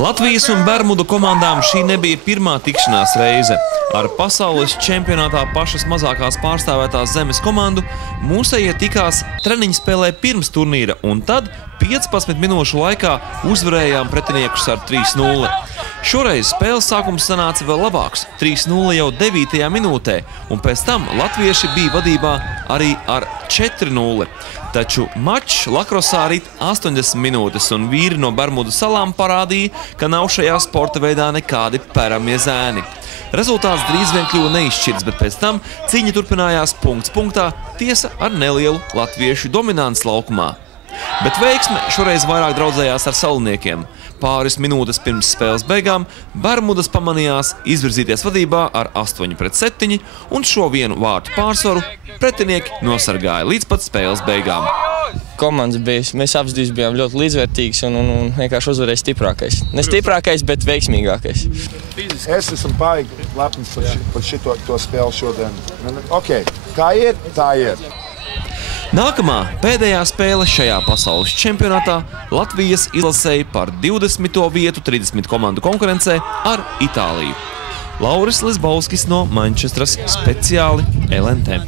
Latvijas un Bermudu komandām šī nebija pirmā tikšanās reize. Ar pasaules čempionātā pašas mazākās pārstāvētās zemes komandu mūsējie tikās treniņspēlē pirms turnīra, un tad 15 minūšu laikā uzvarējām pretiniekus ar 3-0. Šoreiz spēles sākums sanāca vēl labāks – 3-0 jau 9. minūtē, un pēc tam latvieši bija vadībā arī ar 4-0. Taču mačs lakrosā rit 80 minūtes, un vīri no Bermudu salām parādīja, ka nav šajā sporta veidā nekādi peramie zēni. Rezultāts drīz vien kļuva neizšķirts, bet pēc tam cīņa turpinājās punkts punktā, tiesa ar nelielu latviešu dominants laukumā. Bet veiksme šoreiz vairāk draudzējās ar saulniekiem. Pāris minūtes pirms spēles beigām Bermudas pamanījās izvirzīties vadībā ar 8-7, un šo vienu vārtu pārsvaru pretinieki nosargāja līdz pat spēles beigām. Komandas bija, mēs abas divas bijām ļoti līdzvērtīgas un vienkārši uzvarēja stiprākais. Ne stiprākais, bet veiksmīgākais. Es esmu baigi lepns par šito spēli šodien. Ok, kā ir, tā ir. Nākamā pēdējā spēle šajā pasaules čempionātā Latvijas izlasēja par 20. vietu 30 komandu konkurencē ar Itāliju. Lauris Lisbauskis no Manchesteras speciāli LNT.